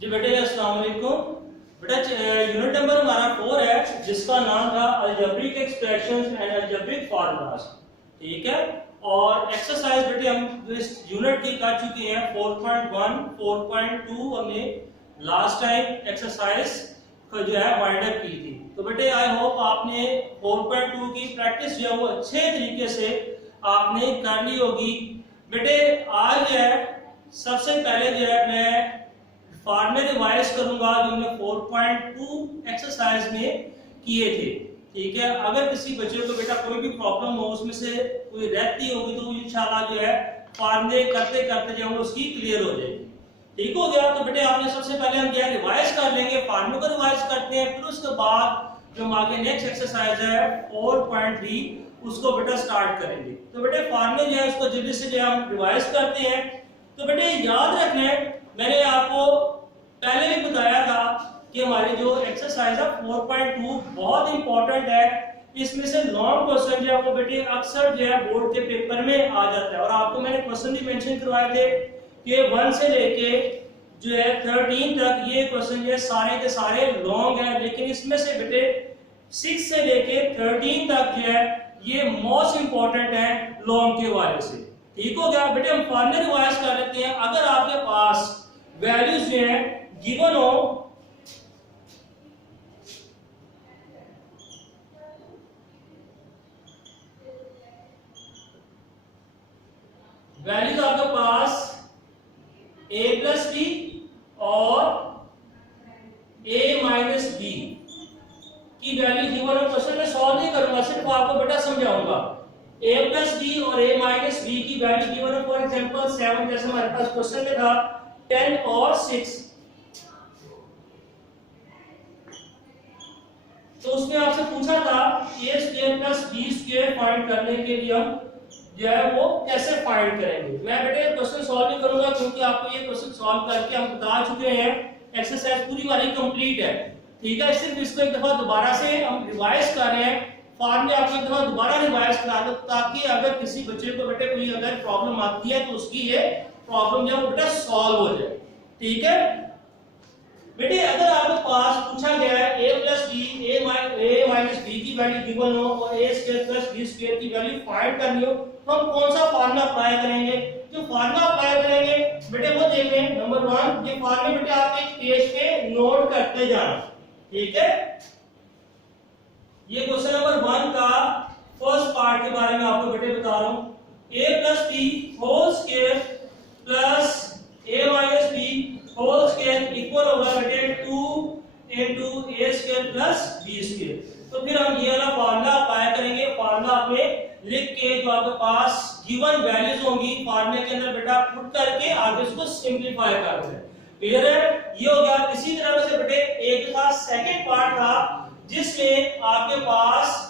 जी बेटे अस्सलाम वालेकुम। बेटा यूनिट नंबर हमारा 4 है जिसका नाम था algebraic expressions and algebraic formulas. ठीक है, और एक्सरसाइज बेटे हम इस यूनिट की कर चुके हैं 4.1 4.2 हमने लास्ट टाइम एक्सरसाइज जो है वाइंड अप की थी। तो बेटे आई होप आपने 4.2 की प्रैक्टिस जो है वो अच्छे तरीके से आपने कर ली होगी। बेटे आज जो है सबसे पहले जो है मैं फार्मूले रिवाइज करूंगा जो हमने 4.2 एक्सरसाइज में किए थे। ठीक है, अगर किसी बच्चे को बेटा कोई भी प्रॉब्लम हो उसमें से कोई रहती होगी तो इंशाल्लाह जो है फार्मूले करते करते जो है उसकी क्लियर हो जाएगी। ठीक हो गया। तो बेटे आपने सबसे पहले हम क्या रिवाइज कर लेंगे, फार्मूले को रिवाइज करते हैं, फिर उसके बाद जो हमारे नेक्स्ट एक्सरसाइज है 4.3 उसको बेटा स्टार्ट करेंगे। तो बेटे फार्मूले जो है उसको जल्दी से जो हम रिवाइज करते हैं। तो बेटे याद रखना, मैंने आपको पहले भी बताया था कि हमारी जो एक्सरसाइज है 4.2 बहुत इंपॉर्टेंट है। इसमें से लॉन्ग क्वेश्चन जो है वो बेटे अक्सर जो है बोर्ड के पेपर में आ जाता है, और आपको मैंने क्वेश्चन भी मेंशन करवाए थे कि 1 से लेके जो है 13 तक ये क्वेश्चन जो है सारे के सारे लॉन्ग है, लेकिन इसमें से बेटे 6 से लेके 13 तक जो है ये मोस्ट इंपॉर्टेंट है लॉन्ग के हवाले से। ठीक हो गया। बेटे हम फार्मूले रिवाइज कर लेते हैं। अगर आपके पास वैल्यूज जो है गिवन हो, वैल्यूज आपके पास a प्लस बी और a माइनस बी की वैल्यू गिवन हो। क्वेश्चन में सॉल्व नहीं करूंगा, सिर्फ आपको बेटा समझाऊंगा। a प्लस बी और a माइनस बी की वैल्यू गिवन हो, फॉर एग्जांपल 7 जैसे हमारे पास क्वेश्चन में था 10 और 6, तो उसने आपसे पूछा था a square plus b square find करने के लिए हम जो है वो कैसे फाइंड करेंगे। मैं बेटे क्वेश्चन सॉल्व नहीं करूंगा क्योंकि आपको ये क्वेश्चन सॉल्व करके हम बता चुके हैं, एक्सरसाइज पूरी वाली कंप्लीट है। ठीक है, सिर्फ इसको एक दफा दोबारा से हम रिवाइज कर रहे हैं, फार्मूले आपको एक दफा दोबारा रिवाइज करा दो ताकि अगर किसी बच्चे को बेटे कोई अगर प्रॉब्लम आती है तो उसकी ये प्रॉब्लम जो है वो बेटा सॉल्व हो जाए। ठीक है बेटे, अगर आपके पास पूछा गया है a plus B a minus B की वैल्यू गिवन हो और a square plus B square की वैल्यू फाइंड करनी हो, तो हम कौन सा फार्मूला अप्लाई करेंगे? जो फार्मूला अप्लाई करेंगे बेटे वो देख लें। नंबर 1, ये फार्मूला बेटे आप एक पेज पे नोट करते जाना। ठीक है, ये क्वेश्चन नंबर 1 का फर्स्ट पार्ट के बारे में आपको बेटे बता रहा हूं। a plus B whole square plus a minus B whole square equal होगा बेटे 2 into a square plus b square. तो फिर हम ये वाला फार्मूला अप्लाई करेंगे। फार्मूला आपने लिख के जो आपके पास गिवन वैल्यूज होंगी फार्मूले के अंदर बेटा पुट करके आगे इसको सिंपलीफाई कर देना। क्लियर है? ये हो गया। इसी तरह से बेटे एक था सेकंड पार्ट था जिसमें आपके पास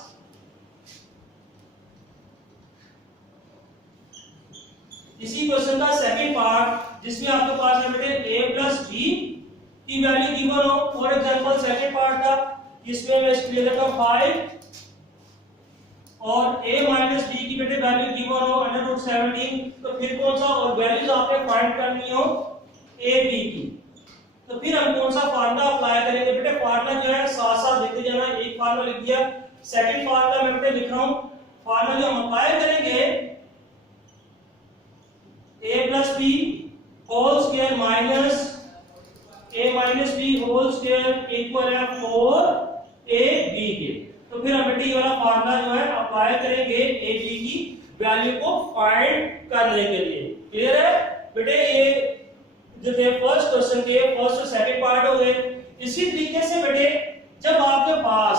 इसी क्वेश्चन का सेकंड पार्ट जिसमें आपके पास है बेटे a प्लस बी की वैल्यू गिवन हो। फॉर एग्जांपल सेकंड पार्ट था, इसमें मैं इसके लिए लिखा 5 और a माइनस बी की बेटे वैल्यू गिवन हो √17। तो फिर कौन सा और वैल्यूज आपने फाइंड करनी हो a b की, तो फिर हम कौन सा फार्मूला अप्लाई करेंगे? बेटे फार्मूला जो है साथ साथ लिखते जाना। एक फार्मूला लिख दिया, सेकंड फार्मूला मैं बेटे लिख रहा हूं। फार्मूला जो हम अप्लाई करेंगे a plus B whole square minus a minus B whole square equal है 4ab के। तो फिर हम बेटे ये वाला फार्मूला जो है अप्लाई करेंगे ab की वैल्यू को फाइंड करने के लिए। क्लियर है बेटे? ये जो थे फर्स्ट क्वेश्चन के फर्स्ट और सेकंड पार्ट हो गए। इसी तरीके से बेटे जब आपके पास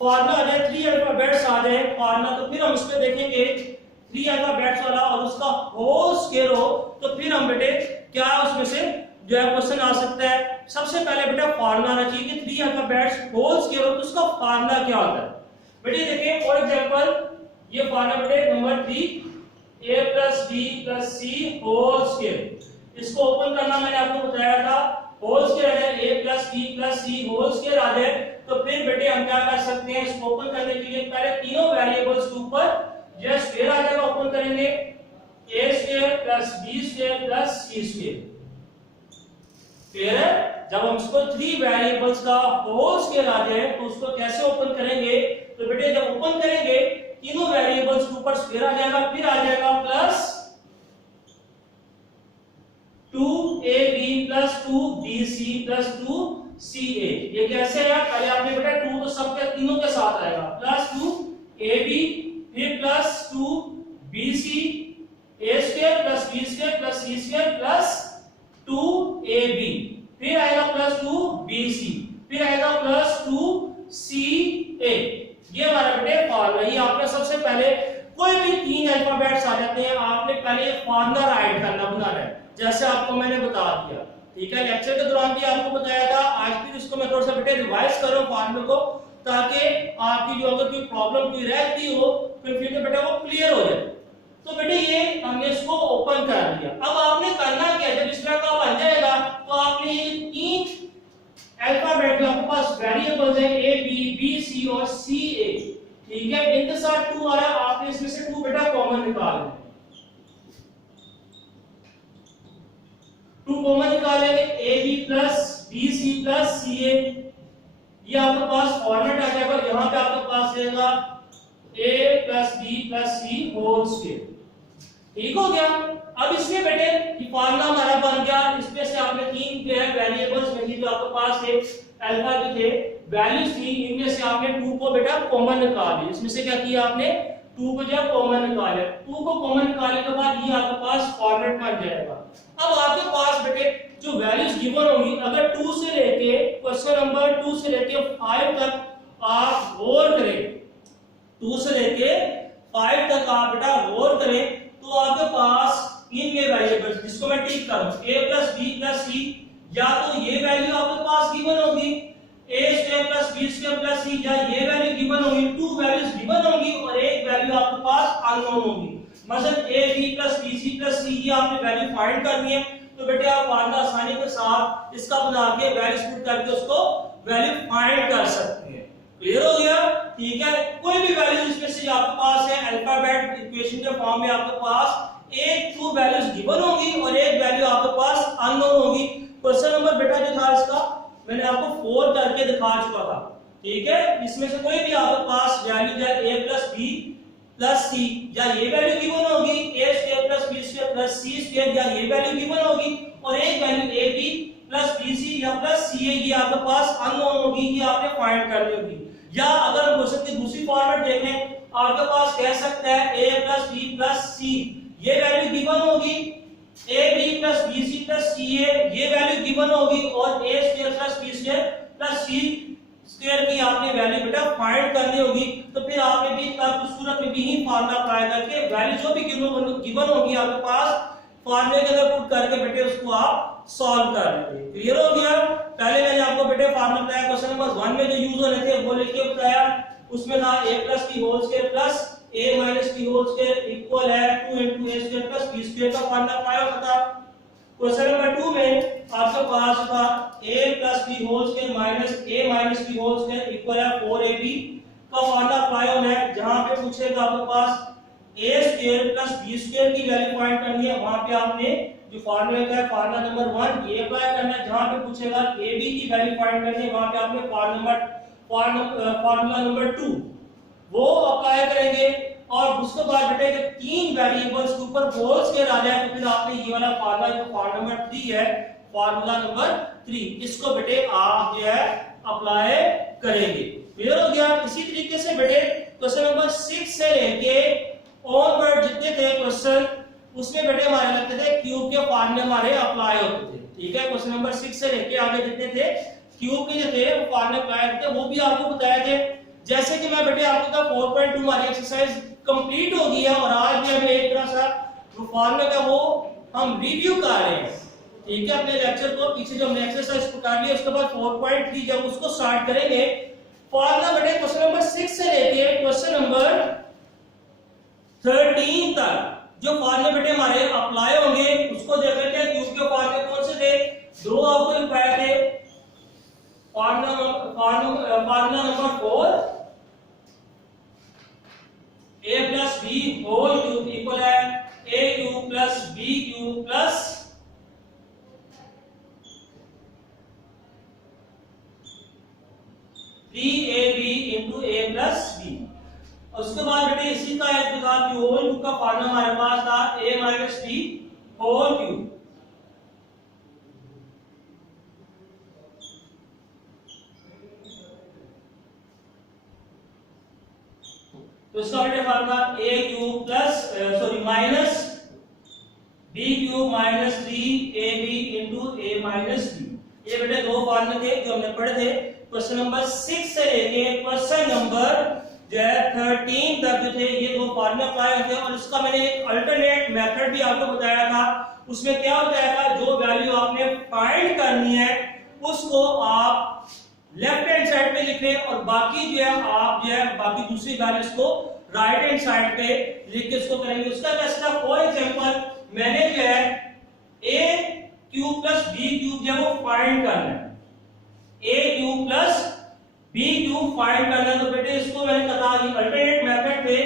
फार्मूला आ जाए 3 अल्फाबेट्स आ जाए फार्मूला, तो फिर हम उसमें देखेंगे 3 अल्फाबेट्स वाला और उसका होल स्क्वायर हो, तो फिर हम बेटे क्या उसमें से जो है क्वेश्चन आ सकता है। सबसे पहले बेटा फार्मूला आना चाहिए कि 3 अल्फाबेट्स होल स्क्वायर हो तो उसका फार्मूला क्या होता है। बेटे देखिए फॉर एग्जांपल ये फार्मूला बेटे number 3 a plus b plus c whole square. इसको ओपन करना मैंने आपको बताया था, होल स्क्वायर है a plus b plus c whole square आ जाए तो फिर बेटे हम क्या कर सकते हैं? इसको ओपन करने के लिए पहले तीनों वेरिएबल्स के ऊपर जो स्क्वायर आ जाएगा ओपन करेंगे a square plus b square plus c square. Clear है? जब हम इसको 3 वेरिएबल्स का होल स्क्वायर आ जाए तो उसको कैसे ओपन करेंगे? तो बेटे जब ओपन करेंगे तीनों वेरिएबल्स के ऊपर स्क्वायर आ जाएगा, फिर आ जाएगा plus 2ab plus 2bc plus 2ca। ये कैसे है? पहले आपने बेटा 2 तो सबके तीनों के साथ आएगा, प्लस 2ab फिर plus 2bc a square plus b square plus c square plus 2ab, फिर आएगा प्लस 2bc, फिर आएगा प्लस 2ca। ये हमारा बेटे फॉर्मूला। ये आपने सबसे पहले कोई भी 3 अल्फाबेट्स आ जाते हैं, आपने पहले ये फॉर्मूला राइट करना बनाना है, जैसे आपको मैंने बता दिया। ठीक है, लेक्चर के दौरान भी आपको बताया था, आज भी इसको मैं थोड़ा सा बेटे रिवाइज करूं फॉर्मूले को, ताकि आपकी जो अगर कोई प्रॉब्लम कोई रहती हो कंफ्यूजन बेटा वो क्लियर हो जाए। तो बेटे ये हमने इसको ओपन कर दिया। अब आपने करना क्या है, जब इस तरह का बन जाएगा तो आपने ये 3 अल्फाबेट जो आपके पास वेरिएबल्स है a b b c और c a, ठीक है, इनके साथ 2 आ रहा है, आपने इसमें से 2 बेटा कॉमन निकालना है। 2 कॉमन निकालेंगे, a b plus b c plus c a। ये आपके पास फॉर्मेट आ जाएगा, यहां पे आपके पास रहेगा a plus b plus c whole square. ठीक हो गया। अब इसमें बेटे ये फॉर्मूला हमारा बन गया, इसमें से आपने 3 जो है वेरिएबल्स में जो आपके पास है अल्फा जो थे वैल्यूज थी, इनमें से आपने 2 को बेटा कॉमन निकाल लिया। इसमें से क्या किया आपने? 2 को जो कॉमन निकाला। 2 को कॉमन निकालने के बाद ये आपके पास फॉर्मेट बन जाएगा। अब आपके पास बेटे जो वैल्यूज गिवन होंगी, अगर 2 से लेके क्वेश्चन नंबर 2 से लेके 5 तक आप गौर करें, 2 से लेके 5 तक आप बेटा गौर करें, तो आपके पास इनके वेरिएबल्स जिसको मैं टिक करूं a plus b plus c, या तो ये वैल्यू आपके पास गिवन होगी a square plus b square plus c, या ये वैल्यू गिवन होगी, 2 वैल्यूज गिवन होंगी और एक वैल्यू आपके पास अननोन होगी। मतलब a b plus b c plus c ये आपने वैल्यू फाइंड करनी है। तो बेटे आप फार्मूला आसानी के साथ इसका बना के वैल्यूज पुट करके उसको वैल्यू फाइंड कर सकते हैं। क्लियर हो गया? ठीक है, कोई भी वैल्यू इसमें से आपके पास है अल्फाबेट इक्वेशन के फॉर्म में आपके पास एक 2 वैल्यूज गिवन होगी और एक वैल्यू आपके पास अननोन होगी। क्वेश्चन नंबर बेटा जो था इसका मैंने आपको 4 करके दिखा चुका था। ठीक है, इसमें से कोई भी आपके पास वैल्यू या a plus b plus c, या ये वैल्यू गिवन होगी a square plus b square plus c square, या ये वैल्यू गिवन होगी और एक value a b plus b c या प्लस c a ये आपके पास अननोन होगी, ये आपने फाइंड करनी होगी। या अगर हम क्वेश्चन की दूसरी फॉर्मेट देखें, आपके पास कह सकता है a plus b plus c, ये वैल्यू गिवन होगी a b plus b c plus c a, ये वैल्यू गिवन होगी और a square plus b square plus c square की आपने वैल्यू बेटा फाइंड करनी होगी। तो फिर आपने भी उस सूरत में भी ही फार्मूला अप्लाई करके वैल्यू जो भी गिवन होगी आपके पास फार्मूले के अंदर पुट करके बेटे उसको आप सॉल्व कर लेंगे। क्लियर हो गया? पहले मैंने आपको बेटे फार्मूला बताया, क्वेश्चन नंबर 1 में जो यूज होने थे वो लेके बताया, उसमें था a plus b whole square plus a minus b whole square equal है 2 into a square plus b square का फार्मूला पाया होता था। क्वेश्चन नंबर 2 में आपके पास था a plus b whole square minus a minus b whole square equal है 4ab का फार्मूला अप्लाई होना है। जहां पे पूछेगा आपके पास a square plus b square की वैल्यू फाइंड करनी है, वहां पे आपने जो फार्मूला का है फार्मूला नंबर 1 ये अप्लाई करना है। जहां पे पूछेगा ab की वैल्यू फाइंड करनी है, वहां पे आपने फार्मूला नंबर 2 वो अप्लाई करेंगे। और उसके बाद बेटे जब 3 वेरिएबल्स के ऊपर होल स्क्वायर आ जाए तो फिर आपने ये वाला फार्मूला जो फार्मूला नंबर 3 है, फार्मूला नंबर 3, इसको बेटे आप जो है अप्लाई करेंगे। क्लियर हो गया? इसी तरीके से बेटे क्वेश्चन नंबर 6 से लेके ऑनवर्ड जितने थे क्वेश्चन, उसमें बेटे हमारे लगते थे क्यूब के फार्मूले हमारे अप्लाई होते थे। ठीक है, क्वेश्चन नंबर 6 से लेके आगे जितने थे क्यूब के जो थे वो फार्मूले अप्लाई थे, वो भी आपको बताए थे। जैसे कि मैं बेटे आपको का 4.2 हमारी एक्सरसाइज कंप्लीट हो गई है और आज भी हमें एक तरह सा जो फार्मूला का वो हम रिव्यू कर रहे हैं। ठीक है, अपने लेक्चर को पीछे जो हमने एक्सरसाइज कर लिया उसके बाद 4.3 जब उसको स्टार्ट करेंगे, फार्मूला बेटे क्वेश्चन नंबर 6 से लेके क्वेश्चन नंबर 13 तक जो फार्मूले बेटे हमारे अप्लाई होंगे उसको देख लेते हैं। क्यूब के फार्मूले कौन से थे? 2 आपको लिखाए थे। Formula number 4 a plus b whole cube equal है a cube plus b cube plus into A plus B. उसके बाद बेटे इसी का एक था कि होल क्यूब का फॉर्मूला हमारे पास था a minus B whole cube. तो इसका बेटे formula a cube plus sorry minus b cube minus 3ab into a minus b। ये बेटे दो फॉर्मूले थे जो हमने पढ़े थे क्वेश्चन नंबर 6 से लेके क्वेश्चन नंबर जो है 13 तक जो थे ये दो फॉर्मूले अप्लाई होते हैं। और इसका मैंने एक अल्टरनेट मेथड भी आपको बताया था। उसमें क्या बताया था, जो वैल्यू आपने फाइंड करनी है उसको आप लेफ्ट हैंड साइड पे लिख लें और बाकी जो है आप जो है बाकी दूसरी वैल्यूज को राइट हैंड साइड पे लिख के उसको करेंगे। उसका कैसा, फॉर एग्जांपल मैंने जो है a cube plus b cube जो है वो फाइंड करना है, a cube plus b cube find करना है। तो बेटे इसको मैंने कहा ये अल्टरनेट मेथड पे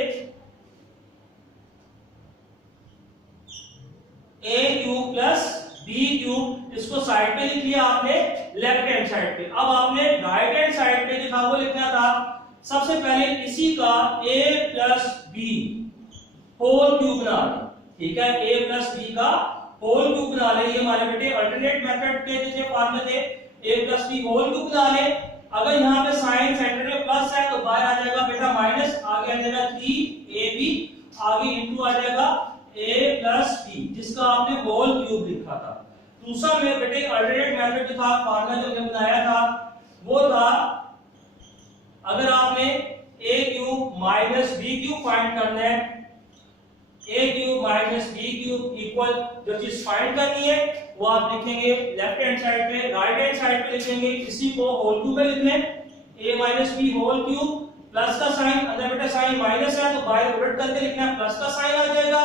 a cube plus b cube इसको साइड पे लिख लिया आपने लेफ्ट हैंड साइड पे। अब आपने राइट हैंड साइड पे जो था वो लिखना था सबसे पहले इसी का a plus b whole cube बना लें। ठीक है, a प्लस b का होल क्यूब बना ले। ये हमारे बेटे अल्टरनेट मेथड के जैसे फॉर्मूले थे, a plus b whole cube बना ले। अगर यहाँ पे साइन सेंटर में प्लस है तो बाहर आ जाएगा बेटा माइनस, आगे आ जाएगा 3ab, आगे इनटू आ जाएगा a प्लस b जिसका आपने होल क्यूब लिखा था। दूसरा में बेटे अल्टरनेट मेथड जो था फॉर्मूला जो हमने बनाया था वो था, अगर आपने a cube minus b cube find करना है, a cube minus b cube equal जो चीज फाइंड करनी है वो आप लिखेंगे लेफ्ट हैंड साइड पे, राइट हैंड साइड पे लिखेंगे इसी को होल क्यूब में लिख लें a minus b whole cube plus का साइन, अगर बेटा साइन माइनस है तो बाहर उलट करके लिखना है, प्लस का साइन आ जाएगा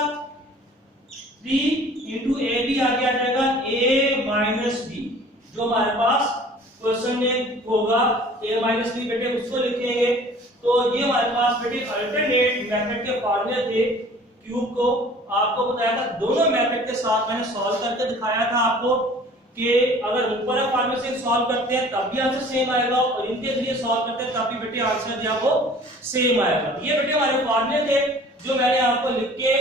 3 इंटू ab आगे आ जाएगा a माइनस b। जो हमारे पास क्वेश्चन में होगा a माइनस b बेटे उसको लिखेंगे। तो ये हमारे पास बेटे अल्टरनेट मेथड के फॉर्मूले थे क्यूब को आपको बताया था। दोनों मेथड के साथ मैंने सॉल्व करके दिखाया था आपको कि अगर ऊपर के फॉर्मूले से सॉल्व करते हैं तब भी आंसर सेम आएगा और इनके जरिए सॉल्व करते हैं तब भी बेटे आंसर जो है वो सेम आएगा। ये बेटे हमारे फॉर्मूले थे जो मैंने आपको लिख के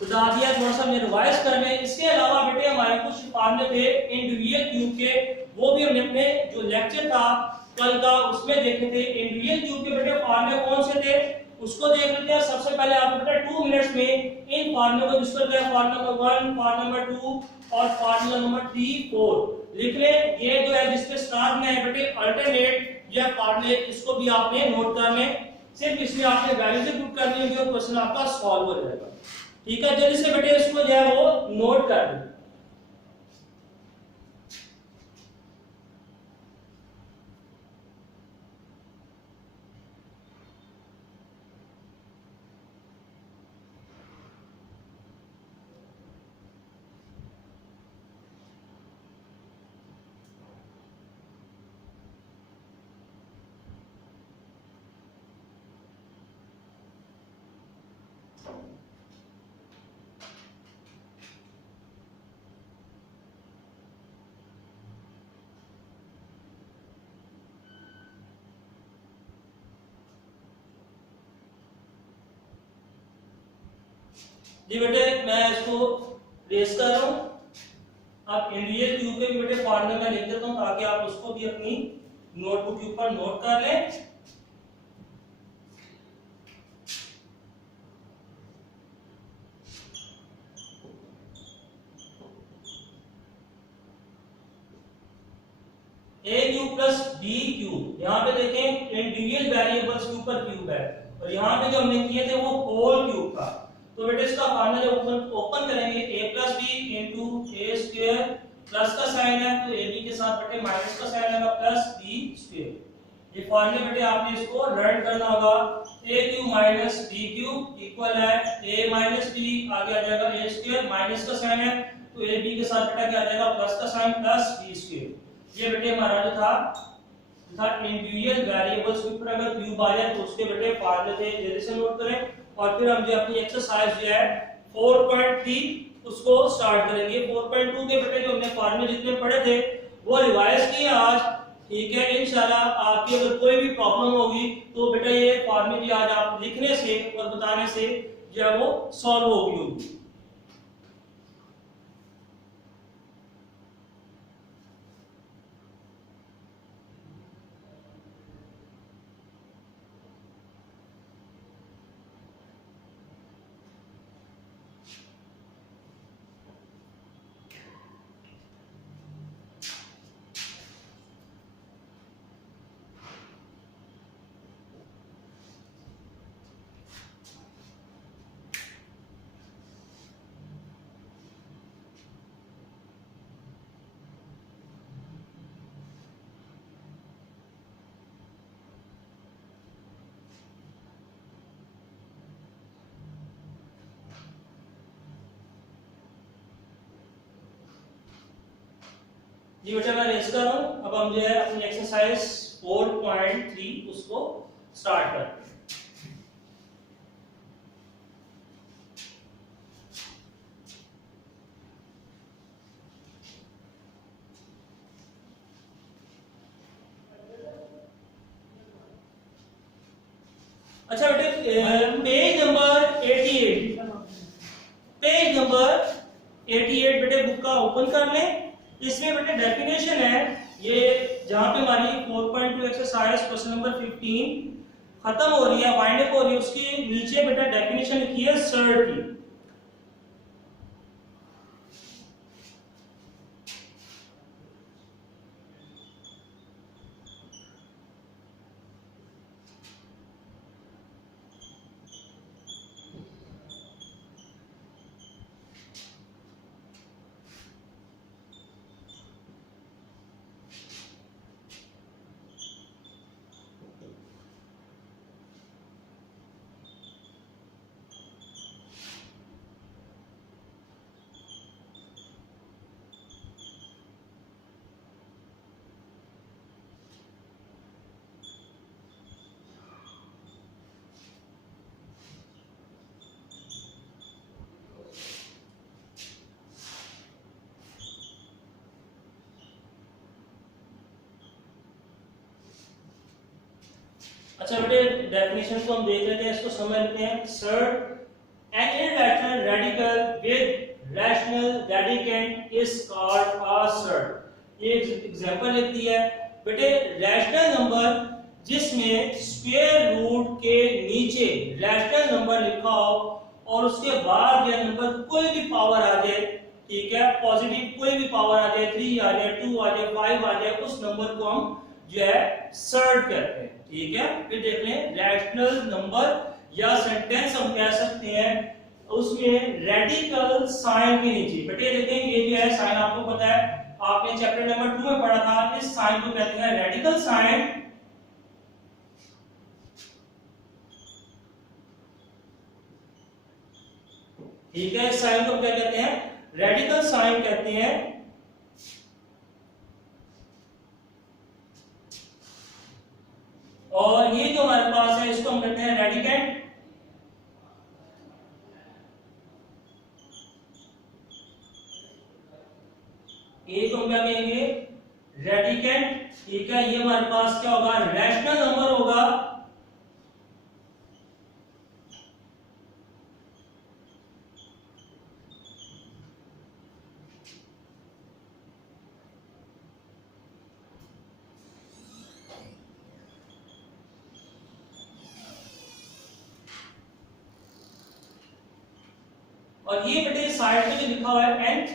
बता दिया, थोड़ा सा मैं रिवाइज कर लें। इसके अलावा बेटे हमारे कुछ फॉर्मूले थे इंडिविजुअल क्यूब के, वो भी हमने अपने जो लेक्चर था कल का उसमें देखे थे। इंडिविजुअल क्यूब के बेटे फॉर्मूले कौन से थे उसको देख लेते हैं। सबसे पहले आप बेटा 2 मिनट्स में इन फॉर्मूले को डिस्कस करें, फॉर्मूला नंबर 1, फॉर्मूला नंबर 2 और फॉर्मूला नंबर 3, 4 लिख लें। ये जो है जिसपे स्टार्ट में है बेटे अल्टरनेट या फॉर्मूले, इसको भी आपने नोट कर लें। सिर्फ इसमें आपने वैल्यूज पुट करनी होगी और क्वेश्चन आपका सॉल्व हो जाएगा। ठीक है, जल्दी से बेटे इसको जो है वो नोट कर लें। जी बेटे मैं इसको रेस कर रहा हूं। आप इंडिविजुअल क्यूब के भी बेटे फॉर्मूला में लिख देता हूं ताकि आप उसको भी अपनी नोटबुक के ऊपर नोट कर लें। a cube plus b cube, यहाँ पे देखें इंडिविजुअल वेरिएबल्स के ऊपर क्यूब है और यहाँ पे जो हमने किए थे वो होल क्यूब था। तो बेटे इसका फॉर्मूला जब ओपन करेंगे a plus B into A square, plus का साइन है तो ab के साथ बेटे माइनस का साइन आएगा प्लस b स्क्वायर। ये फॉर्मूला बेटे आपने इसको लर्न करना होगा। a cube minus b cube equal है a माइनस b, आगे आ जाएगा a स्क्वायर, माइनस का साइन है तो ab के साथ बेटा क्या आ जाएगा प्लस का साइन प्लस b स्क्वायर। ये बेटे हमारा जो था इंडिविजुअल वेरिएबल्स के ऊपर अगर क्यूब आ जाए तो उसके बेटे फॉर्मूले थे, जल्दी से नोट करें। और फिर हम जो अपनी एक्सरसाइज जो है 4.3 उसको स्टार्ट करेंगे। 4.2 के बेटे जो हमने फॉर्मूले जितने पढ़े थे वो रिवाइज किए आज। ठीक है। इंशाल्लाह आपकी अगर कोई भी प्रॉब्लम होगी तो बेटा ये फॉर्मूले आज आप लिखने से और बताने से जो है वो सॉल्व होगी। जी बेटा मैं रेस कर रहा हूं। अब हम जो है अपनी एक्सरसाइज 4.3 उसको स्टार्ट करते हैं। अच्छा बेटे पेज नंबर 88, पेज नंबर 88 बेटे बुक का ओपन कर लें। इसमें बेटे डेफिनेशन है ये जहां पे हमारी 4.2 एक्सरसाइज क्वेश्चन नंबर 15 खत्म हो रही है, वाइंड अप हो रही है, उसकी नीचे बेटा डेफिनेशन लिखी है सर्ट की। अच्छा बेटे डेफिनेशन को हम देख लेते हैं, इसको समझ लेते हैं। Surd an irrational radical with rational radicand is called a surd. ये एग्जांपल लिखती है बेटे रैशनल नंबर जिसमें स्क्वायर रूट के नीचे रैशनल नंबर लिखा हो और उसके बाद यह नंबर कोई भी पावर आ जाए, ठीक है, पॉजिटिव कोई भी पावर आ जाए, 3 आ जाए, 2 आ जाए, 5 आ जाए, उस नंबर को हम जो है सर्ट कहते हैं। ठीक है, फिर देख लें रैशनल नंबर या सेंटेंस हम कह सकते हैं उसमें रेडिकल साइन के नीचे। बेटे देखें ये जो है साइन आपको पता है, आपने चैप्टर नंबर 2 में पढ़ा था, इस साइन को कहते हैं रेडिकल साइन। ठीक है, इस साइन को क्या कहते हैं, रेडिकल साइन कहते हैं। और ये जो हमारे पास है इसको हम कहते हैं रेडिकेंट। ये को हम क्या कहेंगे, रेडिकेंट। ठीक है, ये हमारे पास क्या होगा, रैशनल नंबर होगा। और ये बेटे साइड पे जो लिखा हुआ है एंड,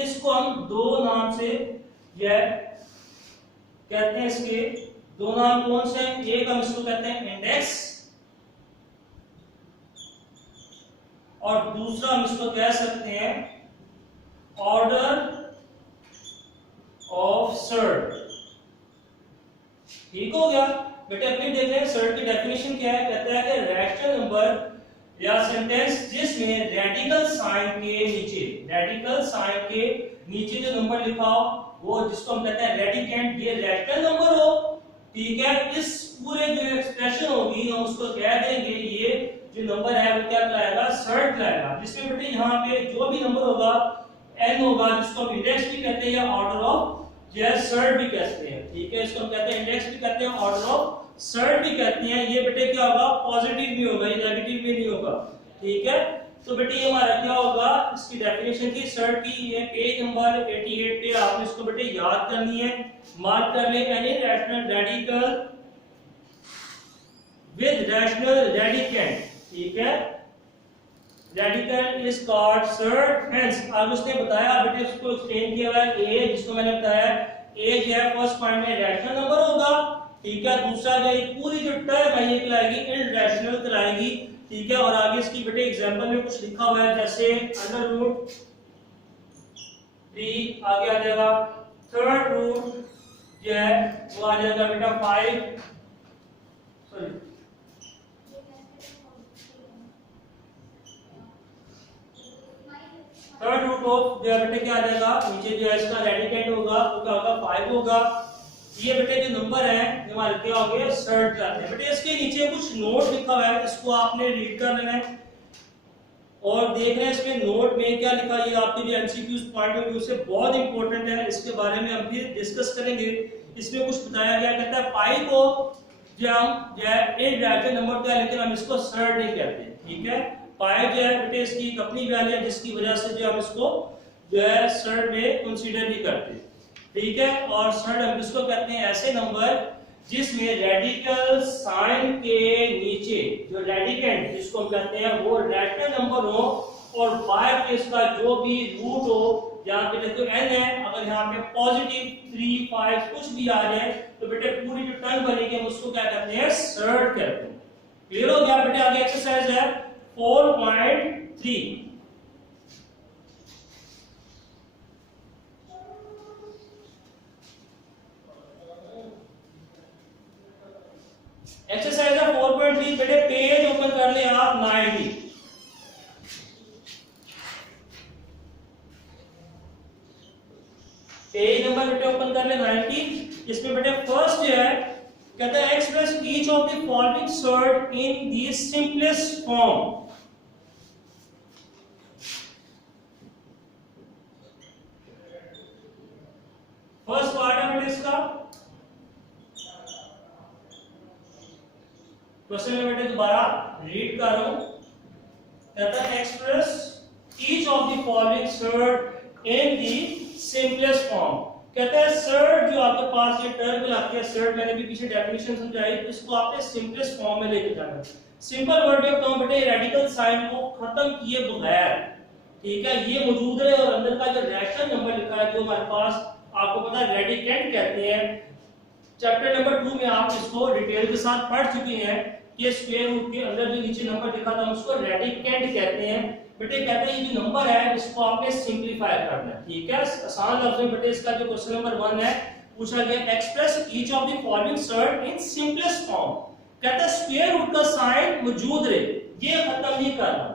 इसको हम दो नाम से यह कहते हैं, इसके दो नाम कौन से हैं, एक हम इसको कहते हैं इंडेक्स और दूसरा हम इसको कह सकते हैं ऑर्डर ऑफ सर्ट। ठीक हो गया बेटे। अपनी देख लें सर्ट की डेफिनेशन क्या है, कहता है कि रैशनल नंबर या सेंटेंस जिसमें रेडिकल साइन के नीचे, रेडिकल साइन के नीचे जो नंबर लिखा हो वो जिसको हम कहते हैं रेडिकेंट, ये रैशनल नंबर हो। ठीक है, इस पूरे जो एक्सप्रेशन होगी हम उसको कह देंगे ये जो नंबर है वो क्या कहलाएगा, सर्ट कहलाएगा। जिसमें बेटे यहाँ पे जो भी नंबर होगा n होगा, जिसको हम इंडेक्स भी कहते हैं या ऑर्डर ऑफ जो है सर्ट भी कहते हैं, ठीक है, इसको हम कहते हैं इंडेक्स भी कहते हैं, ऑर्डर ऑफ सर्ट भी कहते हैं। ये बेटे क्या होगा, पॉजिटिव भी होगा, ये नेगेटिव भी नहीं होगा, ठीक है। तो बेटे ये हमारा क्या होगा, इसकी डेफिनेशन थी सर्ट की, ये पेज नंबर 88 पे आपने इसको बेटे याद करनी है, मार्क कर ले। Any rational radical with rational radicand, ठीक है, radical is called surd. Hence आगे उसने बताया बेटे, उसको एक्सप्लेन किया हुआ है, ए जिसको मैंने बताया ए जो है फर्स्ट पॉइंट में रैशनल नंबर होगा, ठीक है। दूसरा जो पूरी जो टर्म है ये कहलाएगी इररेशनल कहलाएगी, ठीक है। और आगे इसकी बेटे एग्जांपल में कुछ लिखा हुआ है, जैसे अंडर रूट 3 आगे आ जाएगा, थर्ड रूट जो है वो आ जाएगा बेटा 5, सॉरी थर्ड रूट ऑफ जो है बेटे क्या आ जाएगा, नीचे जो है इसका रेडिकेंट होगा वो क्या होगा 5 होगा। ये बेटे जो नंबर है हमारे क्या हो गए सर्ट जाते हैं। बेटे इसके नीचे कुछ नोट लिखा हुआ है, इसको आपने रीड कर लेना है और देखना है इसमें नोट में क्या लिखा है। ये आपके जो एमसीक्यूज पॉइंट ऑफ व्यू से बहुत इंपॉर्टेंट है, इसके बारे में हम फिर डिस्कस करेंगे। इसमें कुछ बताया गया, कहता है पाई को जो हम जो है इररेशनल नंबर क्या, लेकिन हम इसको सर्ट नहीं कहते, ठीक है। पाई जो है बेटे इसकी एक अपनी वैल्यू है, जिसकी वजह से जो हम इसको जो है सर्ट में कंसीडर नहीं करते, ठीक है। और सर्ट हम किसको कहते हैं, ऐसे नंबर जिसमें रेडिकल साइन के नीचे जो रेडिकेंट जिसको हम कहते हैं वो रैशनल नंबर हो और बाय के इसका जो भी रूट हो, यहाँ पे देखो n है, अगर यहाँ पे पॉजिटिव 3 5 कुछ भी आ जाए तो बेटे पूरी जो टर्म बनेगी हम उसको क्या कहते हैं, सर्ट कहते हैं। क्लियर हो गया बेटे। आगे एक्सरसाइज है 4.3, एक्सरसाइज है 4.3। बेटे पेज ओपन कर ले आप 90, पेज नंबर बेटे ओपन कर ले 90। इसमें बेटे फर्स्ट जो है कहता है express each of the following surd in the simplest form. First part है बेटे इसका क्वेश्चन में बेटे दोबारा रीड कर रहा हूं, कहता है express each of the following surd in the simplest form. कहता है सर्ट जो आपके पास ये टर्म लाती है, सर्ट मैंने भी पीछे डेफिनेशन समझाई, इसको आपने सिंपलेस्ट फॉर्म में लेके जाना है। सिंपल वर्ड में बताऊं बेटे, रेडिकल साइन को खत्म किए बगैर, ठीक है, ये मौजूद है और अंदर का जो रैशनल नंबर लिखा है जो हमारे पास आपको पता है रेडिकेंट कहते हैं। चैप्टर नंबर 2 में आप इसको डिटेल के साथ पढ़ चुके हैं कि स्क्वायर रूट के अंदर जो नीचे नंबर लिखा था उसको रेडिकेंट कहते हैं। बेटे कहते हैं ये जो नंबर है इसको आपने सिंपलीफाई करना है, ठीक है। आसान लफ्ज में बेटे इसका जो क्वेश्चन नंबर 1 है पूछा गया express each of the following surd in simplest form. कहता है स्क्वायर रूट का साइन मौजूद रहे, ये खत्म नहीं करना,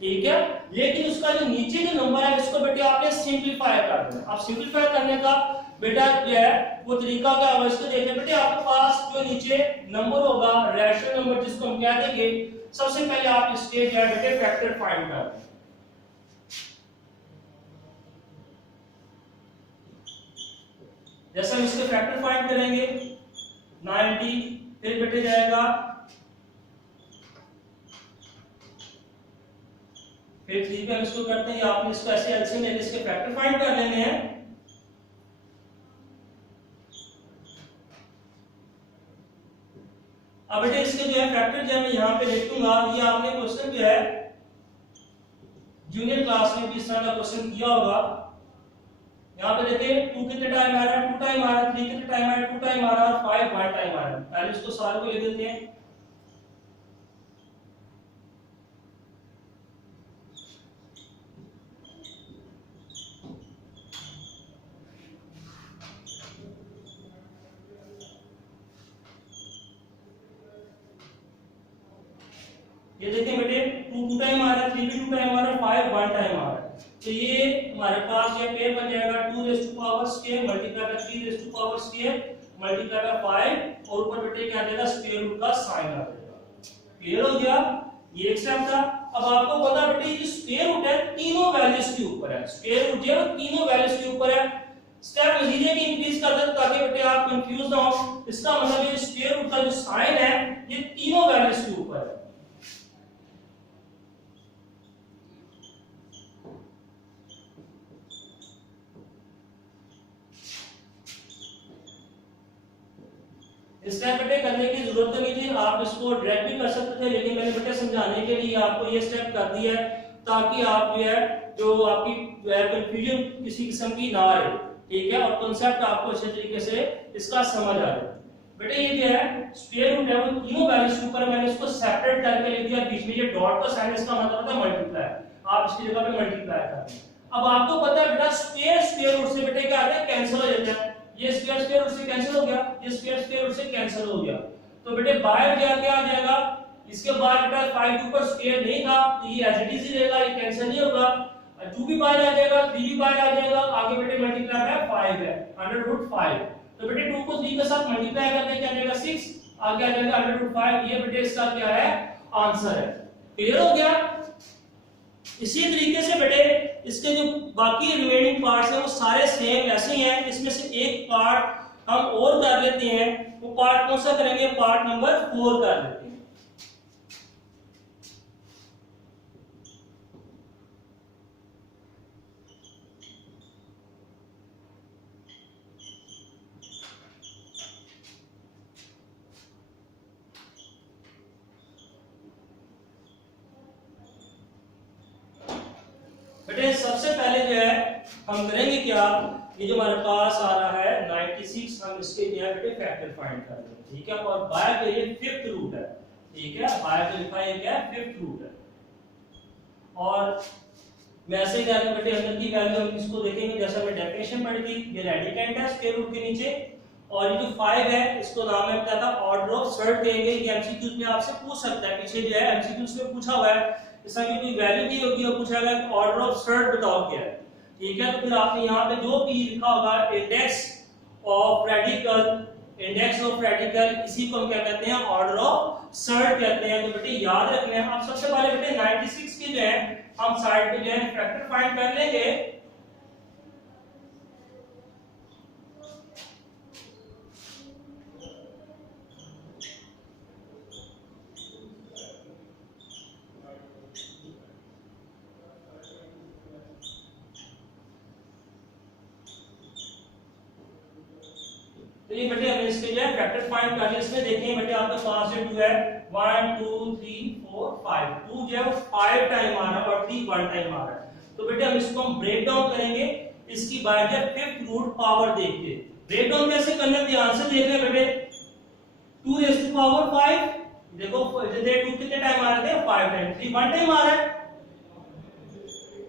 ठीक है, लेकिन उसका जो नीचे जो नंबर है इसको बेटे आपने सिंपलीफाई करना है। आप सिंपलीफाई करने का बेटा जो है वो तरीका क्या होगा, इसको देखिए बेटे आपके पास जो नीचे नंबर होगा रैशनल नंबर जिसको हम कह देंगे, सबसे पहले आप इसके जो है बेटे फैक्टर फाइंड कर दें। जैसे हम इसके फैक्टर फाइंड करेंगे 90, फिर बेटे जाएगा फिर 3 पे हम इसको करते हैं, आपने इसको ऐसे एलसीएम लेके इसके फैक्टर फाइंड कर लेने हैं। अब बेटे इसके जो है फैक्टर जो मैं यहाँ पे लिख दूंगा, ये आपने क्वेश्चन जो है जूनियर क्लास में भी इस तरह का क्वेश्चन किया होगा। यहाँ पे देखिए 2 कितने टाइम आ रहा है, 2 टाइम आ रहा है, 3 कितने टाइम आ रहा है, 2 टाइम आ रहा है, 5 1 टाइम आ रहा है। पहले इसको सारे को लिख देते हैं। ये देखिए बेटे 2 टाइम आ रहा है, 3 भी 2 टाइम आ रहा है, 5 1 टाइम आ रहा है। तो ये हमारे पास ये पेयर बन जाएगा 2 raise to power square multiply by 3 raise to power square multiply by 5 और ऊपर बेटे क्या आ जाएगा स्क्वायर रूट का साइन आ जाएगा। क्लियर हो गया, ये एक स्टेप था। अब आपको पता बेटे ये स्क्वायर रूट है तीनों वैल्यूज के ऊपर है, स्क्वायर रूट जो है तीनों वैल्यूज के ऊपर है। स्टेप मजीद है कि इंक्रीज कर देते ताकि बेटे आप कंफ्यूज ना हो। इसका मतलब ये स्क्वायर रूट का जो साइन है ये तीनों वैल्यूज के ऊपर है। इस टाइप बेटे करने की जरूरत तो नहीं थी, आप इसको डायरेक्ट भी कर सकते थे, लेकिन मैंने बेटे समझाने के लिए आपको ये स्टेप कर दिया है ताकि आप जो आपकी कंफ्यूजन किसी किस्म की ना रहे, ठीक है, और कांसेप्ट आपको अच्छे तरीके से इसका समझ आ जाए। बेटे ये जो है स्क्वायर रूट है वो तीनों वैल्यूज के ऊपर मैंने इसको सेपरेट करके लिख दिया, बीच में ये डॉट का साइन इसका मतलब है मल्टीप्लाई, आप इसकी जगह पे मल्टीप्लाई कर दें। अब आपको पता है बेटा स्क्वायर रूट से बेटे क्या आता है, कैंसिल हो जाता है, ये स्क्वायर रूट से कैंसिल हो गया, ये स्क्वायर रूट से कैंसिल हो गया, तो बेटे बाहर जाके आ जाएगा, इसके बाद बेटा 5 के ऊपर स्क्वायर नहीं था तो ये एज इट इज ही रहेगा, ये कैंसिल नहीं होगा, 2 भी बाहर आ जाएगा, 3 भी बाहर आ जाएगा, आगे बेटे मल्टीप्लाई है 5 है, √5, तो बेटे 2 को 3 के साथ मल्टीप्लाई करते क्या आ जाएगा 6, आगे आ जाएगा √5, ये बेटे इसका क्या है आंसर है। क्लियर हो गया। इसी तरीके से बेटे इसके जो बाकी रिमेनिंग पार्ट्स हैं वो सारे सेम ऐसे ही हैं, इसमें से एक पार्ट हम और कर लेते हैं, वो पार्ट कौन सा करेंगे, पार्ट नंबर 4 कर लेते हैं। बेटे सबसे पहले जो है हम करेंगे क्या, ये जो हमारे पास आ रहा है 96, हम इसके जो है बेटे फैक्टर फाइंड कर लेंगे, ठीक है, और बाय के ये 5th रूट है, ठीक है, बाय के लिखा है क्या है 5th रूट है, और वैसे ही जाने बेटे अंदर की वैल्यू हम इसको देखेंगे, जैसा हमने डेफिनेशन पढ़ी थी, ये रेडिकेंट है स्क्वायर रूट के नीचे, और ये जो 5 है इसको नाम में बताया था ऑर्डर ऑफ सर्ट देंगे, ये एमसीक्यूज में आपसे पूछ सकता है, पीछे जो है एमसीक्यूज में पूछा हुआ है, इसका कोई वैल्यू दी होगी और पूछा गया ऑर्डर ऑफ सर्ट बताओ क्या है, ठीक है, तो फिर आपने यहाँ पे जो भी लिखा होगा index of radical, index of radical, इसी को हम क्या कहते हैं ऑर्डर ऑफ सर्ट कहते हैं, तो बेटे याद रखना है। अब सबसे पहले बेटे 96 के जो है हम साइड पे जो है फैक्टर फाइंड कर लेंगे, तो ये बेटे हमें इसके जो है फैक्टर फाइंड करने, इसमें देखिए बेटे आपके पास से 2 है 1 2 3 4 5, 2 जो है 5 टाइम आ रहा है और 3 1 टाइम आ रहा है, तो बेटे हम इसको हम ब्रेक डाउन करेंगे, इसकी बाय जो 5th रूट पावर देखते हैं, ब्रेक डाउन कैसे करना है ध्यान से देख ले बेटे, 2 रेज़ टू पावर 5, देखो जैसे 2 कितने टाइम आ रहे थे 5 टाइम, 3 1 टाइम आ रहा है,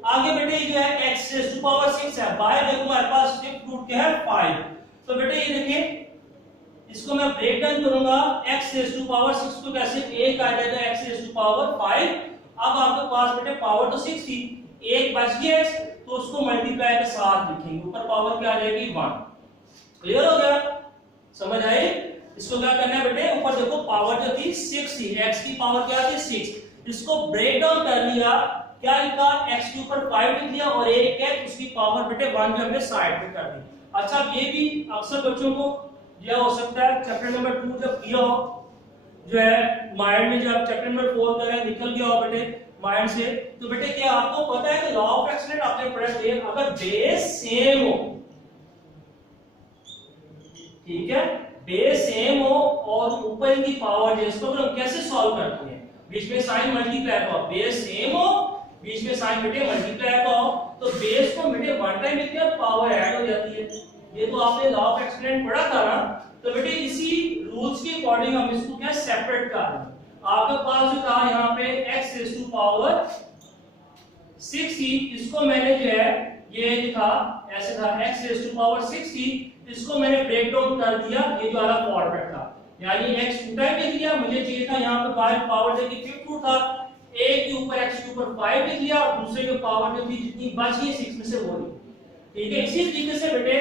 आगे बेटे जो है x रेज़ टू पावर 6 है, बाहर देखो हमारे पास 5th रूट क्या है 5, तो बेटे ये देखिए इसको मैं ब्रेक डाउन करूंगा, x रेज़ टू पावर 6 को कैसे, एक आ जाएगा x रेज़ टू पावर 5, अब आपके पास बेटे पावर तो 6 थी, एक बच गया x, तो उसको मल्टीप्लाई के साथ लिखेंगे, ऊपर पावर क्या आ जाएगी 1। क्लियर हो गया, समझ आई। इसको क्या करना है बेटे, ऊपर देखो पावर जो थी 6 थी, x की पावर क्या थी 6, इसको ब्रेक डाउन कर लिया, क्या लिखा x के ऊपर 5 लिख दिया और एक है उसकी पावर बेटे 1 जो हमने साइड पे कर दी। अच्छा ये भी अक्सर बच्चों को यह हो सकता है चैप्टर नंबर 2 जब किया हो जो है माइंड में, जब चैप्टर नंबर 4 का है निकल गया हो बेटे माइंड से, तो बेटे क्या आपको पता है कि लॉ ऑफ एक्सीलेंट आपने पढ़ा है, अगर बेस सेम हो, ठीक है, बेस सेम हो और ऊपर की पावर जिसको हम कैसे सॉल्व करते हैं, बीच में साइन मल्टीप्लाई का, बेस सेम हो बीच में साइन बेटे मल्टीप्लाई का हो, तो बेस को बेटे 1 टाइम लिखते हैं पावर ऐड हो जाती है, ये तो आपने लॉ ऑफ एक्सीलेंट पढ़ा था ना, तो बेटे इसी रूल्स के अकॉर्डिंग हम इसको क्या सेपरेट कर रहे हैं, आपके पास जो था यहाँ पे x रेज़ टू पावर 6 थी, इसको मैंने जो है ये लिखा ऐसे था x रेज़ टू पावर 6 थी, इसको मैंने ब्रेक डाउन कर दिया, ये जो वाला फॉर्मेट था, यानी x 2 टाइम लिख दिया, मुझे चाहिए था यहाँ पे बाहर पावर देखिए 5th रूट था, एक के ऊपर x के ऊपर 5 लिख लिया और दूसरे के पावर जो थी जितनी बच गई 6 में से वो ली, ठीक है। इसी तरीके से बेटे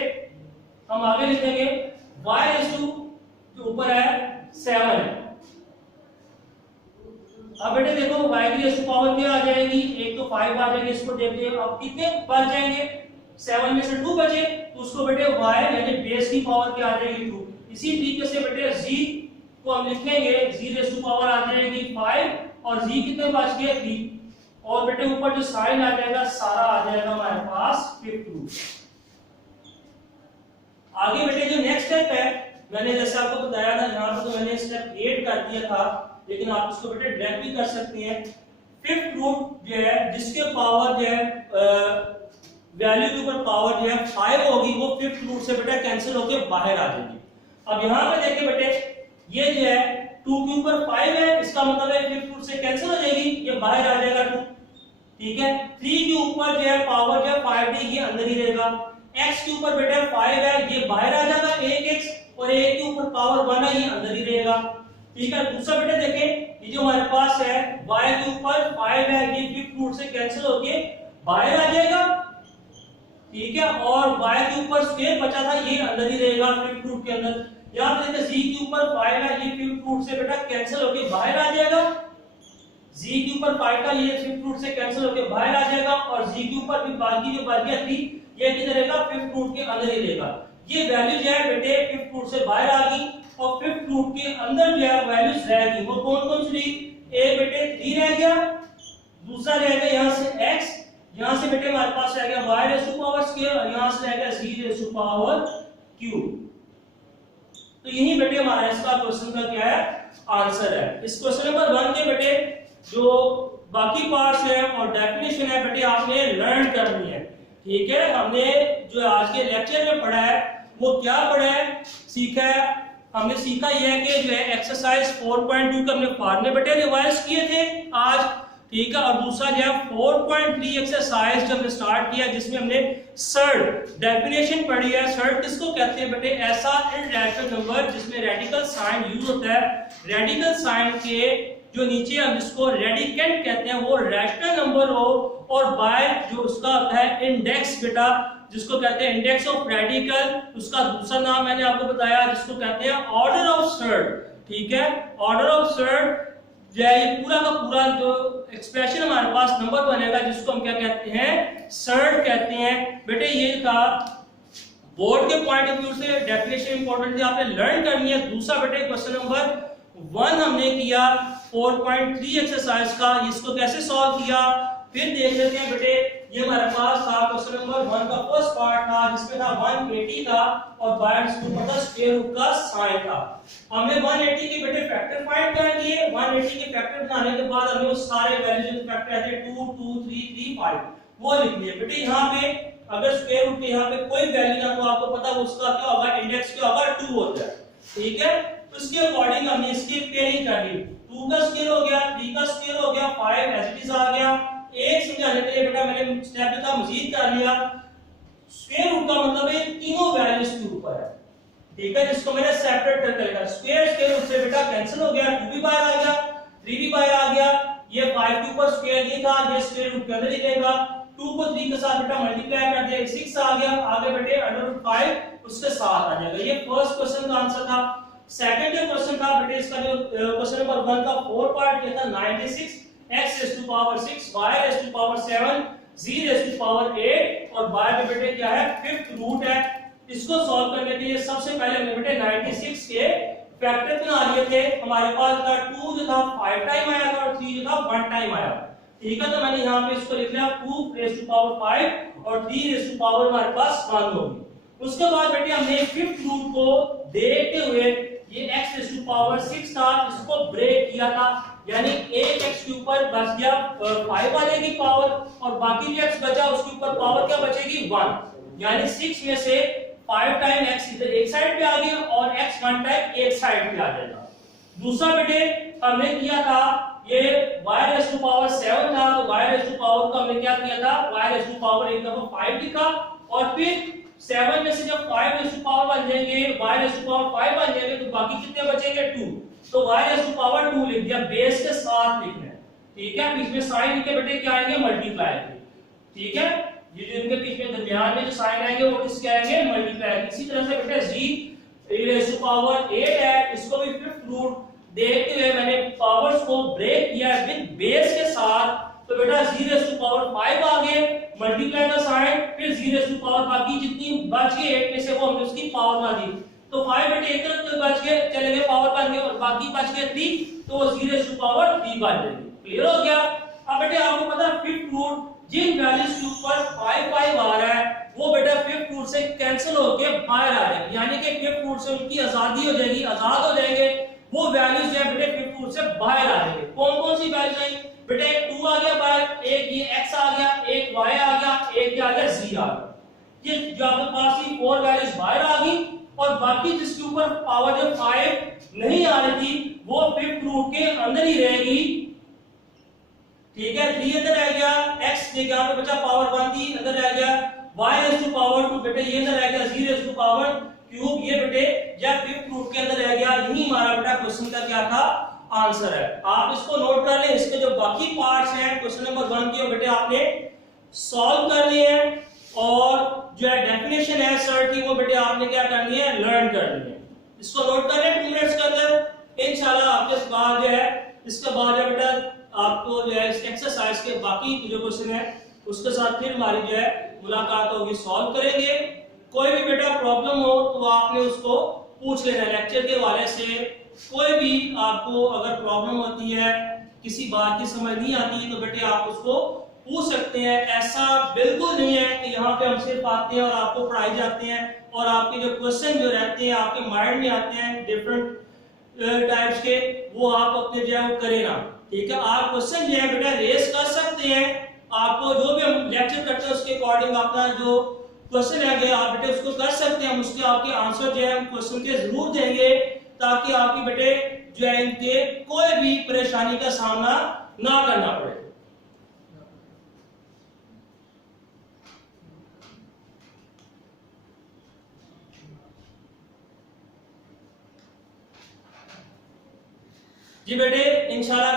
हम आगे लिखेंगे y रेज़ टू जो ऊपर है 7 है, अब बेटे देखो y की रेज़ टू पावर क्या आ जाएगी, एक तो 5 आ जाएगी, इसको देखते हैं अब कितने बच जाएंगे, 7 में से 2 बचे तो उसको बेटे y यानी बेस की पावर क्या आ जाएगी 2। इसी तरीके से बेटे z को हम लिखेंगे z रेज़ टू पावर आ जाएगी 5 और z कितने बच गए 3 और बेटे ऊपर जो साइन आ जाएगा सारा आ जाएगा हमारे पास 5 रूट। आगे बेटे जो नेक्स्ट स्टेप है मैंने जैसे आपको बताया था यहां पर तो मैंने स्टेप 8 कर दिया था लेकिन आप उसको बेटे डायरेक्ट भी कर सकते हैं। 5th रूट जो है जिसके पावर जो है वैल्यू के ऊपर पावर जो है 5 होगी वो 5th रूट से बेटा कैंसिल होके बाहर आ जाएगी। अब यहाँ पे देखिए बेटे ये जो है 2 के ऊपर 5 है इसका मतलब है 5th रूट से कैंसिल हो जाएगी ये बाहर आ जाएगा 2। ठीक है 3 के ऊपर जो है पावर जो है 5d ये अंदर ही रहेगा। x के ऊपर बेटा 5 है ये बाहर आ जाएगा 1x और a के ऊपर पावर 1 है ये अंदर ही रहेगा। ठीक है दूसरा बेटा देखें ये जो हमारे पास है y के ऊपर 5 है ये 5th रूट से कैंसिल होके बाहर आ जाएगा। ठीक है और y के ऊपर स्क्वायर बचा था ये अंदर ही रहेगा 5th रूट के अंदर। यहां पे देखिए z के ऊपर 5 है ये 5th रूट से बेटा कैंसिल होके बाहर आ जाएगा। z के ऊपर 5 का ये 5th रूट से कैंसिल होके बाहर आ जाएगा और z के ऊपर भी बाकी जो बच गया 3 ये किधर रहेगा 5th रूट के अंदर ही रहेगा। ये वैल्यू जो है बेटे 5th रूट से बाहर आ गई और 5th रूट के अंदर जो है वैल्यूज रह गई। वो कौन-कौन सी रही? a बेटे 3 रह गया, दूसरा रह गया यहां से x, यहां से बेटे हमारे पास रह गया y raise to power square और यहां से रह गया z raise to power cube. तो यही बेटे हमारा इसका क्वेश्चन का क्या है आंसर है। इस क्वेश्चन नंबर 1 के बेटे जो बाकी पार्ट्स है और डेफिनेशन है बेटे आपने लर्न करनी है। ठीक है हमने जो आज के लेक्चर में पढ़ा है वो क्या पढ़ा है सीखा है। हमने सीखा यह है कि जो है एक्सरसाइज 4.2 के हमने फॉर्मूले बेटे रिवाइज किए थे आज। ठीक है और दूसरा जो है 4.3 एक्सरसाइज जब हमने स्टार्ट किया जिसमें हमने सर्ड डेफिनेशन पढ़ी है। सर्ड किसको कहते हैं बेटे? ऐसा इररेशनल नंबर जिसमें रेडिकल साइन यूज होता है। रेडिकल साइन के जो नीचे हम जिसको रेडिकेंट कहते हैं वो रैशनल नंबर हो और बाय जो उसका होता है इंडेक्स बेटा जिसको कहते हैं इंडेक्स ऑफ रेडिकल, उसका दूसरा नाम मैंने आपको बताया जिसको कहते हैं ऑर्डर ऑफ सर्ड। ठीक है ऑर्डर ऑफ सर्ड जो है ये पूरा का पूरा जो एक्सप्रेशन हमारे पास नंबर बनेगा जिसको हम क्या कहते हैं सर्ड कहते हैं। बेटे ये था बोर्ड के पॉइंट ऑफ व्यू से डेफिनेशन इंपॉर्टेंट थी आपने लर्न करनी है। दूसरा बेटे क्वेश्चन नंबर 1 हमने किया 4.3 एक्सरसाइज का, इसको कैसे सॉल्व किया फिर देख लेते हैं बेटे। ये हमारे पास था क्वेश्चन नंबर 1 का फर्स्ट पार्ट था जिसमें था 180 था और बाय स्क्वायर रूट का साइन था। हमने 180 के बेटे फैक्टर फाइंड कर लिए। 180 के फैक्टर बनाने के बाद हमने वो सारे वैल्यूज के फैक्टर आते 2 2 3 3 5 वो लिख लिए बेटे। यहाँ पे अगर स्क्वायर रूट के यहाँ पे कोई वैल्यू ना तो आपको पता उसका क्या होगा इंडेक्स क्या होगा 2 होता है। ठीक है उसके अकॉर्डिंग हमने इसकी पेयरिंग कर ली। 2 का स्क्वायर हो गया, 3 का स्क्वायर हो गया, 5 एज इट इज आ गया। एक समझाने के लिए बेटा मैंने स्टेप जो था मजीद कर लिया। स्क्वायर रूट का मतलब है तीनों वैल्यूज के ऊपर है। ठीक है जिसको मैंने सेपरेट करके लिखा। स्क्वायर रूट से बेटा कैंसिल हो गया, 2 भी बाहर आ गया, 3 भी बाहर आ गया। ये 5 के ऊपर स्क्वायर नहीं था ये स्क्वायर रूट के अंदर ही रहेगा। 2 को 3 के साथ बेटा मल्टीप्लाई कर दिया 6 आ गया। आगे बेटे √5 उसके साथ आ जाएगा। ये फर्स्ट क्वेश्चन का आंसर था। सेकंड जो क्वेश्चन था बेटे इसका जो क्वेश्चन नंबर 1 का 4 पार्ट किया था 96 x raise to power 6 y raise to power 7 z raise to power 8 और y में बेटे क्या है 5th रूट है। इसको सॉल्व करने के लिए सबसे पहले हमने बेटे 96 के फैक्टर बना लिए थे। हमारे पास था 2 जो था 5 टाइम आया था और 3 जो था 1 टाइम आया। ठीक है तो मैंने यहाँ पे इसको लिख लिया 2 रेज़ टू पावर 5 और 3 रेज़ टू पावर हमारे पास 1 होगी। उसके बाद बेटे हमने 5th रूट को देखते हुए ये x रेज़ टू पावर 6 था इसको ब्रेक किया था यानी एक x के ऊपर बच गया 5 आ जाएगी पावर और बाकी जो x बचा उसके ऊपर पावर क्या बचेगी 1 यानी 6 में से 5 टाइम x इधर एक साइड पे आ गया और x 1 टाइम एक साइड पे आ जाएगा। दूसरा बेटे हमने किया था ये y रेज़ टू पावर 7 था तो y रेज़ टू पावर का हमने क्या किया था y रेज़ टू पावर एक दफा 5 लिखा और फिर 7 में से जब 5 रेज़ टू पावर बन जाएंगे y रेज़ टू पावर 5 बन जाएंगे तो बाकी कितने बचेंगे 2 तो y रेज़ टू पावर 2 लिख दिया बेस के साथ लिखना है। ठीक है बीच में साइन के बेटे क्या आएंगे मल्टीप्लाई के। ठीक है ये जो इनके बीच में दरमियान में जो साइन आएंगे वो किसके आएंगे मल्टीप्लाई। इसी तरह से बेटे z रेज़ टू पावर 8 है इसको भी 5th रूट देखते हुए मैंने पावर्स को ब्रेक किया विद बेस के साथ तो बेटा z रेज़ टू पावर 5 आ गए मल्टीप्लाई का साइन फिर z रेज़ टू पावर उसकी पावर मान दी, तो 5 बेटे एक तरफ तो बच गए, चले गए पावर बन गए, और बाकी बच गए 3, तो 0 बन जाएगी। क्लियर हो गया। अब बेटे आपको पता है फिफ्थ रूट जिन वैल्यूज के ऊपर 5 5 आ रहा है वो बेटा फिफ्थ रूट से कैंसिल होके बाहर आ जाएगी, यानी कि फिफ्थ रूट से उनकी आजादी हो जाएगी, आजाद हो जाएंगे। वो वैल्यूज जो है बेटे फिफ्थ रूट से बाहर आ जाएंगे। कौन कौन सी वैल्यूज आई बेटे? एक 2 आ गया बाहर, एक ये x आ गया, एक y आ गया, एक क्या आ गया z आ गया। ये जो आपके पास की 4 वैल्यूज बाहर आ गई, और बाकी जिसके ऊपर पावर जो 5 नहीं आ रही थी वो फिफ्थ रूट के अंदर ही रहेगी। ठीक है, 3 अंदर रह गया, x के यहाँ पे बचा पावर 1 थी अंदर रह गया, y raised to power 2 बेटे ये अंदर रह गया, z raised to power cube ये बेटे या फिफ्थ रूट के अंदर रह गया। यही हमारा बेटा क्वेश्चन का क्या था, आंसर है। आप इसको नोट कर लें, इसके जो बाकी पार्ट्स हैं क्वेश्चन नंबर 1 के बेटे आपने सॉल्व करनी है, और जो है डेफिनेशन है सर की वो बेटे आपने क्या करनी है, लर्न करनी है। इसको नोट कर लें 2 मिनट्स के अंदर। इंशाल्लाह आपके बाद जो है इसके बाद जो बेटा आपको जो है इस एक्सरसाइज के बाकी जो क्वेश्चन है उसके साथ फिर हमारी जो है मुलाकात होगी, सॉल्व करेंगे। कोई भी बेटा प्रॉब्लम हो तो आपने उसको पूछ लेना लेक्चर के हवाले से। कोई भी आपको अगर प्रॉब्लम होती है, किसी बात की समझ नहीं आती तो बेटे आप उसको पूछ सकते हैं। ऐसा बिल्कुल नहीं है कि यहाँ पे हम सिर्फ आते हैं और आपको पढ़ाई जाते हैं और आपके जो क्वेश्चन जो रहते हैं आपके माइंड में आते हैं डिफरेंट टाइप्स के, वो आप अपने जो है वो करें ना। ठीक है, आप क्वेश्चन जो है बेटा रेस कर सकते हैं। आपको जो भी हम लेक्चर करते हैं उसके अकॉर्डिंग अपना जो क्वेश्चन है आप बेटे उसको कर सकते हैं। हम उसके आपके आंसर जो है हम क्वेश्चन के जरूर देंगे, ताकि आपकी बेटे जो है इनके कोई भी परेशानी का सामना ना करना पड़े। जी बेटे इंशाल्लाह